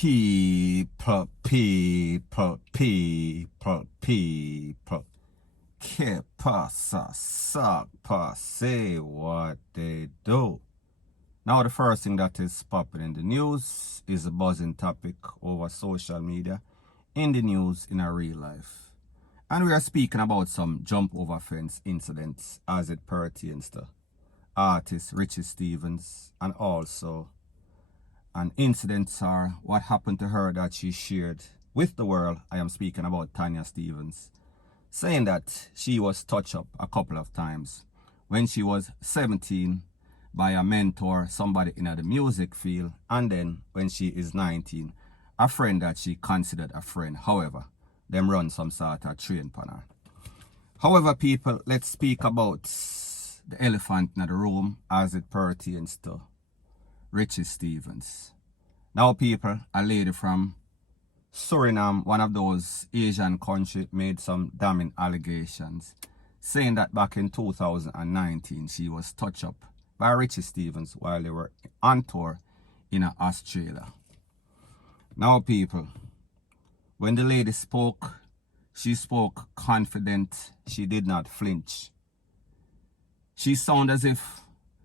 People. Que pasa, suck, say what they do. Now the first thing that is popping in the news is a buzzing topic over social media, in the news, in our real life. And we are speaking about some jump over fence incidents as it pertains to artist Richie Stevens, and also an incident or what happened to her that she shared with the world. I am speaking about Tanya Stevens, saying that she was touched up a couple of times when she was 17 by a mentor, somebody in the music field, and then when she is 19, a friend that she considered a friend. However, them run some sort of train on her. However, people, let's speak about the elephant in the room as it pertains to Richie Stevens. Now, people, a lady from Suriname, one of those Asian countries, made some damning allegations, saying that back in 2019 she was touched up by Richie Stevens while they were on tour in Australia. Now, people, when the lady spoke, she spoke confident. She did not flinch. She sounded as if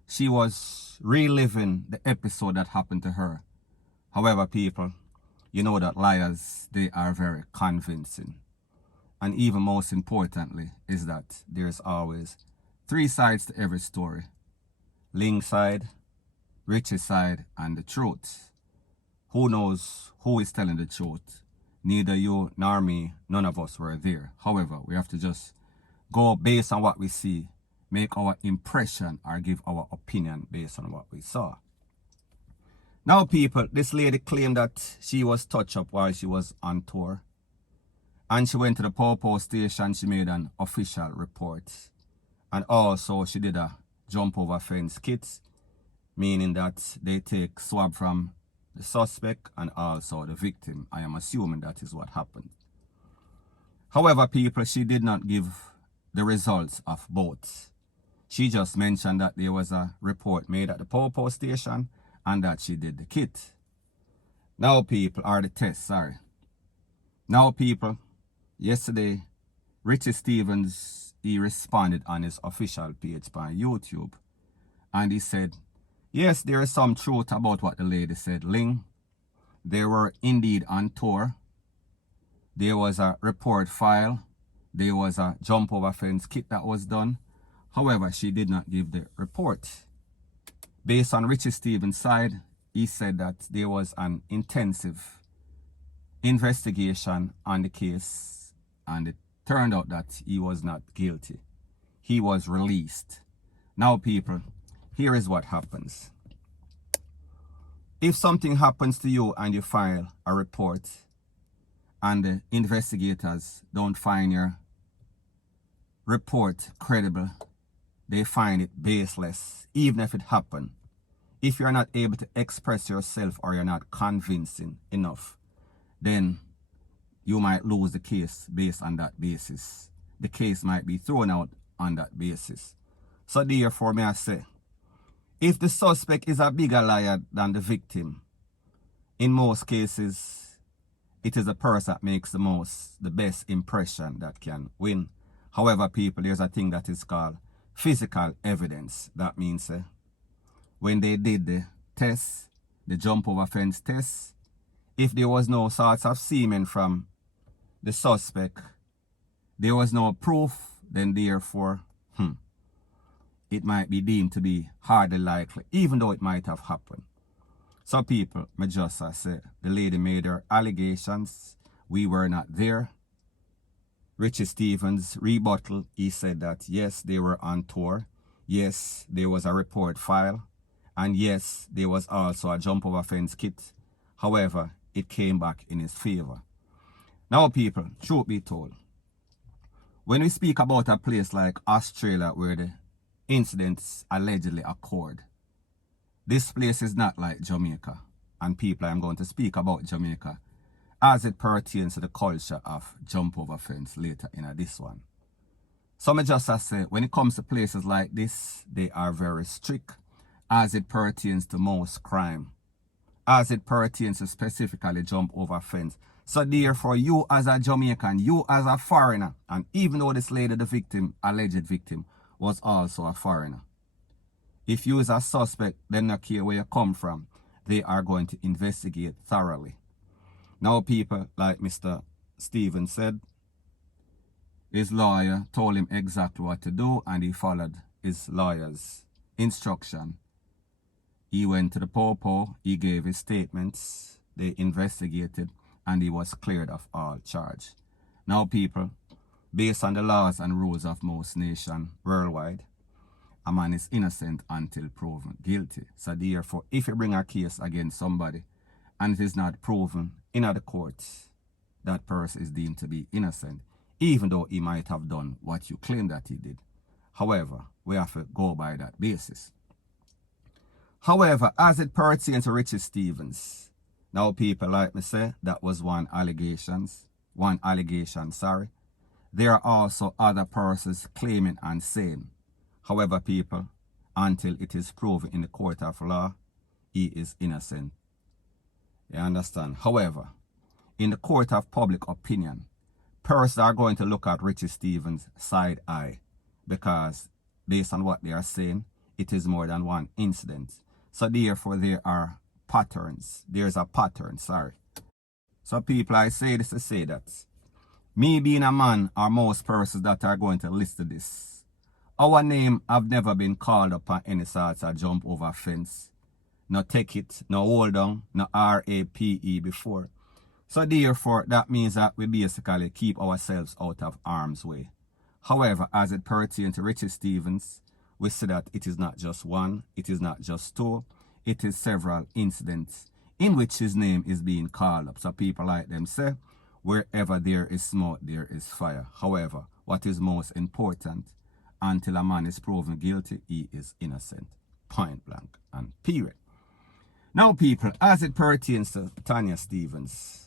she was reliving the episode that happened to her. However, people, you know that liars, they are very convincing. And even most importantly is that there's always three sides to every story. Ling's side, Richie's side, and the truth. Who knows who is telling the truth? Neither you nor me, none of us were there. However, we have to just go based on what we see, make our impression or give our opinion based on what we saw. Now, people, this lady claimed that she was touched up while she was on tour. And she went to the Popo station, she made an official report. And also she did a jump over fence kit, meaning that they take swab from the suspect and also the victim. I am assuming that is what happened. However, people, she did not give the results of both. She just mentioned that there was a report made at the Popo station and that she did the kit. Now, people, are the test, sorry. Now, people, yesterday, Richie Stevens, he responded on his official page on YouTube. And he said, yes, there is some truth about what the lady said. Ling, they were indeed on tour. There was a report file. There was a jump over fence kit that was done. However, she did not give the report. Based on Richie Stevens' side, he said that there was an intensive investigation on the case and it turned out that he was not guilty. He was released. Now, people, here is what happens. If something happens to you and you file a report and the investigators don't find your report credible, they find it baseless, even if it happened. If you're not able to express yourself or you're not convincing enough, then you might lose the case based on that basis. The case might be thrown out on that basis. So therefore, may I say, if the suspect is a bigger liar than the victim, in most cases, it is the person that makes the best impression that can win. However, people, there's a thing that is called physical evidence. That means when they did the test, the jump over fence test, if there was no sorts of semen from the suspect, there was no proof, then therefore, it might be deemed to be hardly likely, even though it might have happened. So people, I just say, the lady made her allegations. We were not there. Richie Stevens' rebuttal, he said that yes, they were on tour. Yes, there was a report file. And yes, there was also a jump over fence kit. However, it came back in his favor. Now, people, truth be told, when we speak about a place like Australia where the incidents allegedly occurred, this place is not like Jamaica. And people, I'm going to speak about Jamaica as it pertains to the culture of jump over fence later in this one. So I just say, when it comes to places like this, they are very strict as it pertains to most crime. as it pertains to specifically jump over fence. So therefore, you as a Jamaican, you as a foreigner, and even though this lady, the victim, alleged victim, was also a foreigner, if you is a suspect, then not care where you come from, they are going to investigate thoroughly. Now people, like Mr. Stevens said, his lawyer told him exactly what to do and he followed his lawyer's instruction. He went to the popo, he gave his statements, they investigated, and he was cleared of all charge. Now people, based on the laws and rules of most nations worldwide, a man is innocent until proven guilty. So therefore, if you bring a case against somebody and it is not proven in the courts, that person is deemed to be innocent, even though he might have done what you claim that he did. However, we have to go by that basis. However, as it pertains to Richie Stevens, now people, like me say, that was one allegation, There are also other persons claiming and saying, however people, until it is proven in the court of law, he is innocent. You understand? However, in the court of public opinion, persons are going to look at Richie Stevens' side eye because based on what they are saying, it is more than one incident. So therefore, there are patterns. There's a pattern, So people, I say this to say that me being a man or most persons that are going to listen to this, our name have never been called upon any sort of jump over fence. No take it, no hold on, no RAPE before. So therefore, that means that we basically keep ourselves out of harm's way. However, as it pertains to Richie Stevens, we see that it is not just one, it is not just two, it is several incidents in which his name is being called up. So people like them say, wherever there is smoke, there is fire. However, what is most important, until a man is proven guilty, he is innocent. Point blank and period. Now people, as it pertains to Tanya Stevens.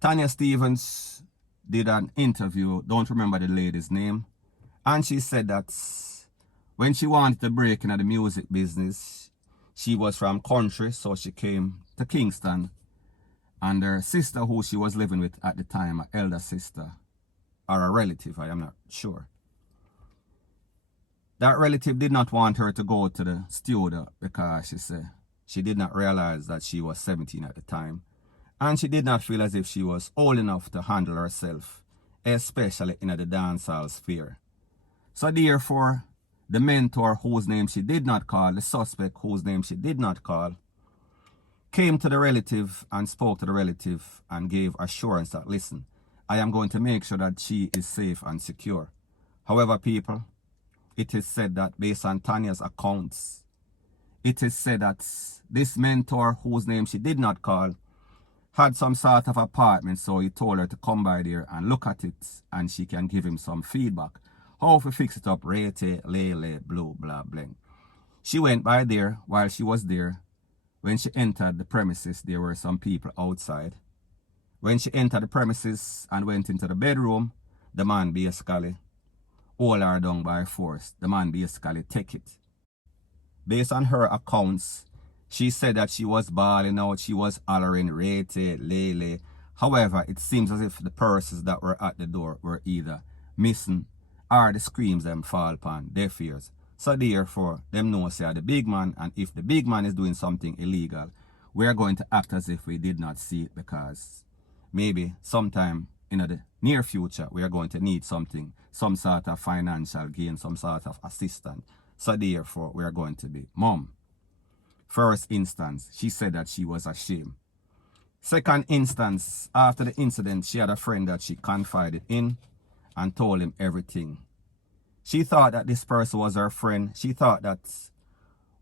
Tanya Stevens did an interview, don't remember the lady's name, and she said that when she wanted to break into the music business, she was from country, so she came to Kingston, and her sister, who she was living with at the time, her elder sister, or a relative, I am not sure. That relative did not want her to go to the studio because she said she did not realize that she was 17 at the time. And she did not feel as if she was old enough to handle herself, especially in the dancehall sphere. So therefore, the mentor whose name she did not call, the suspect whose name she did not call, came to the relative and spoke to the relative and gave assurance that, listen, I am going to make sure that she is safe and secure. However, people, it is said that based on Tanya's accounts, it is said that this mentor whose name she did not call had some sort of apartment, so he told her to come by there and look at it and she can give him some feedback. How to fix it up, rate, lele, blue, blah, bling. She went by there. While she was there, when she entered the premises, there were some people outside. When she entered the premises and went into the bedroom, the man basically hold her down by force. The man basically take it. Based on her accounts, she said that she was bawling out, she was hollering, rate, lele. However, it seems as if the persons that were at the door were either missing or the screams them fall upon deaf ears. So therefore, them know say the big man, and if the big man is doing something illegal, we are going to act as if we did not see it because maybe sometime in the near future, we are going to need something, some sort of financial gain, some sort of assistance. So therefore, we are going to be mom. First instance, she said that she was ashamed. Second instance, after the incident, she had a friend that she confided in and told him everything. She thought that this person was her friend. She thought that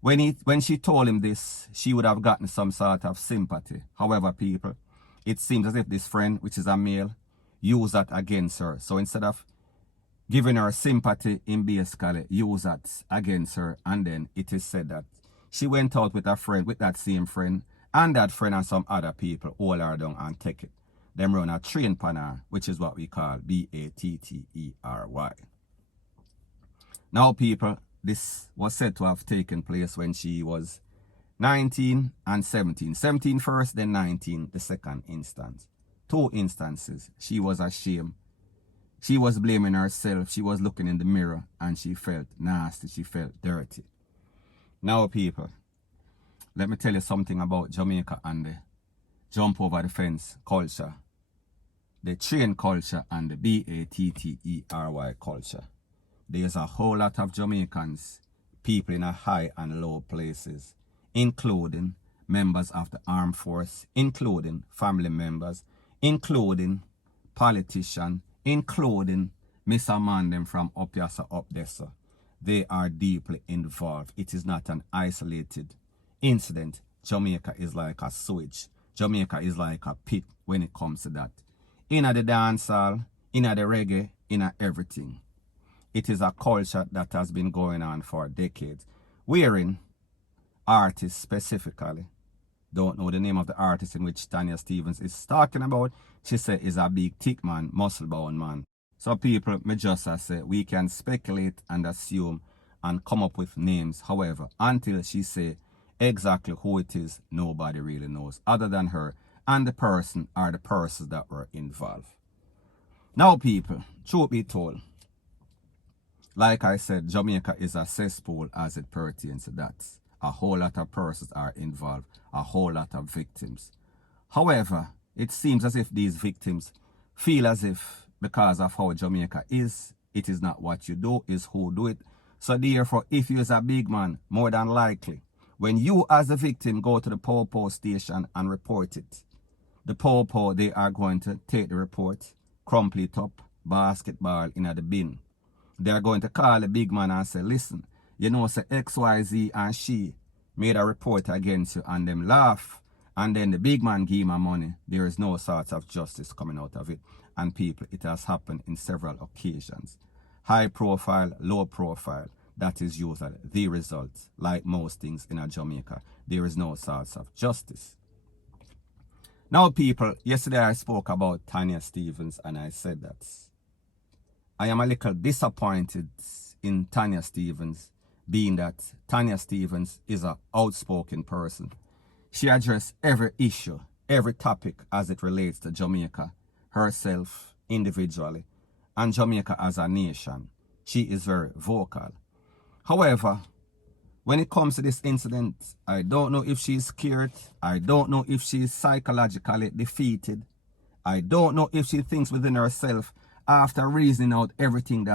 when she told him this, she would have gotten some sort of sympathy. However, people, it seems as if this friend, which is a male, used that against her. So instead of giving her sympathy, in basically use that against her, and then it is said that she went out with a friend, with that same friend, and that friend and some other people hold her down and take it. Them run a train pan her, which is what we call B-A-T-T-E-R-Y. Now people, this was said to have taken place when she was 19 and 17. 17 first, then 19 the second instance. 2 instances. She was ashamed. She was blaming herself. She was looking in the mirror and she felt nasty. She felt dirty. Now, people, let me tell you something about Jamaica and the jump over the fence culture, the train culture, and the BATTERY culture. There's a whole lot of Jamaicans, people in a high and low places, including members of the armed force, including family members, including politicians, including Mr. Man them from up here, so up there. So they are deeply involved. It is not an isolated incident. Jamaica is like a sewage. Jamaica is like a pit when it comes to that. In the dancehall, in the reggae, in everything. It is a culture that has been going on for decades. Wherein artists specifically, don't know the name of the artist in which Tanya Stevens is talking about. She said is a big thick man, muscle bound man. So people, me just say, we can speculate and assume and come up with names. However, until she say exactly who it is, nobody really knows other than her and the person or the persons that were involved. Now people, truth be told, like I said, Jamaica is a cesspool as it pertains to that. A whole lot of persons are involved, a whole lot of victims. However, it seems as if these victims feel as if because of how Jamaica is, it is not what you do, it's who do it. So therefore, if you're a big man, more than likely, when you as a victim go to the Popo station and report it, the Popo, they are going to take the report, crumple it up, basketball in the bin. They are going to call the big man and say, listen, you know, say XYZ and she made a report against you, and them laugh. And then the big man give my money. There is no sort of justice coming out of it. And people, it has happened in several occasions. High profile, low profile, that is usually the result. Like most things in Jamaica, there is no sort of justice. Now people, yesterday I spoke about Tanya Stevens and I said that I am a little disappointed in Tanya Stevens, being that Tanya Stevens is an outspoken person. She addressed every issue, every topic as it relates to Jamaica, herself individually, and Jamaica as a nation. She is very vocal. However, when it comes to this incident, I don't know if she's scared. I don't know if she's psychologically defeated. I don't know if she thinks within herself after reasoning out everything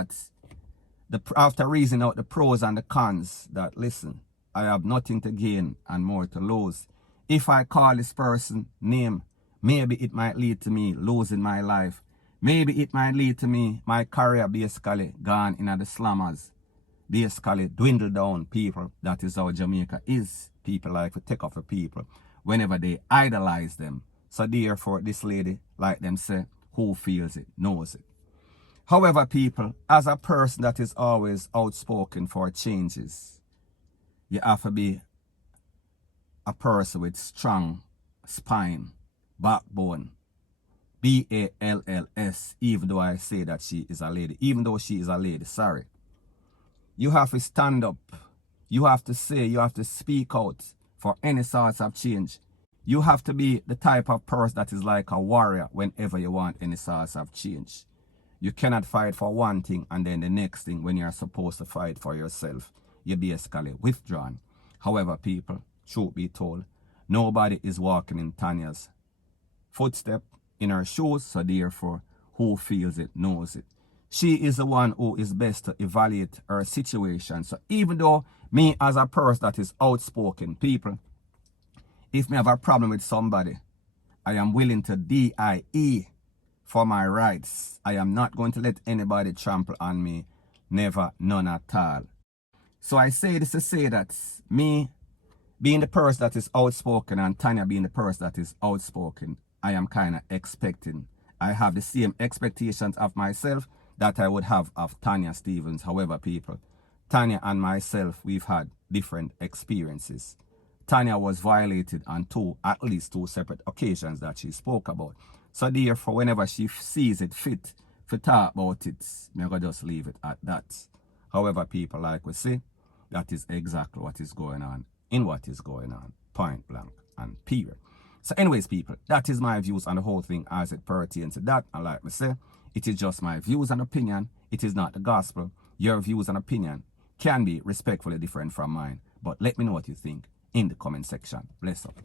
after reasoning out the pros and the cons, that listen, I have nothing to gain and more to lose. If I call this person name, maybe it might lead to me losing my life. Maybe it might lead to me, my career basically gone in the slammers. Basically dwindle down people. That is how Jamaica is. People like to take off the people whenever they idolize them. So therefore, this lady, like them say, who feels it, knows it. However, people, as a person that is always outspoken for changes, you have to be a person with strong spine, backbone, BALLS, even though I say that she is a lady, even though she is a lady, sorry. You have to stand up. You have to say, you have to speak out for any sorts of change. You have to be the type of person that is like a warrior whenever you want any sorts of change. You cannot fight for one thing and then the next thing when you're supposed to fight for yourself, you're basically withdrawn. However, people, truth be told, nobody is walking in Tanya's footstep, in her shoes, so therefore, who feels it knows it. She is the one who is best to evaluate her situation. So even though me as a person that is outspoken, people, if me have a problem with somebody, I am willing to DIE for my rights. I am not going to let anybody trample on me. Never, none at all. So I say this to say that me being the person that is outspoken and Tanya being the person that is outspoken, I am kind of expecting. I have the same expectations of myself that I would have of Tanya Stevens. However, people, Tanya and myself, we've had different experiences. Tanya was violated on at least two separate occasions that she spoke about. So therefore, whenever she sees it fit to talk about it, I'm going to just leave it at that. However, people, like we say, that is exactly what is going on in what is going on, point blank and period. So anyways, people, that is my views on the whole thing as it pertains to that. And like me say, it is just my views and opinion. It is not the gospel. Your views and opinion can be respectfully different from mine. But let me know what you think in the comment section. Bless up.